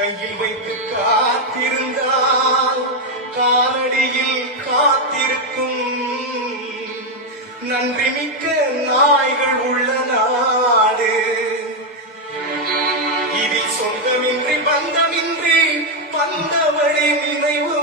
கையில் வைத்து காத்திருந்தால் காலடியில் காத்திருக்கும் நன்றி மிக்க நாய்கள் உள்ள நாடு. இதில் சொந்தமின்றி பந்தமின்றி வந்தவழி நினைவு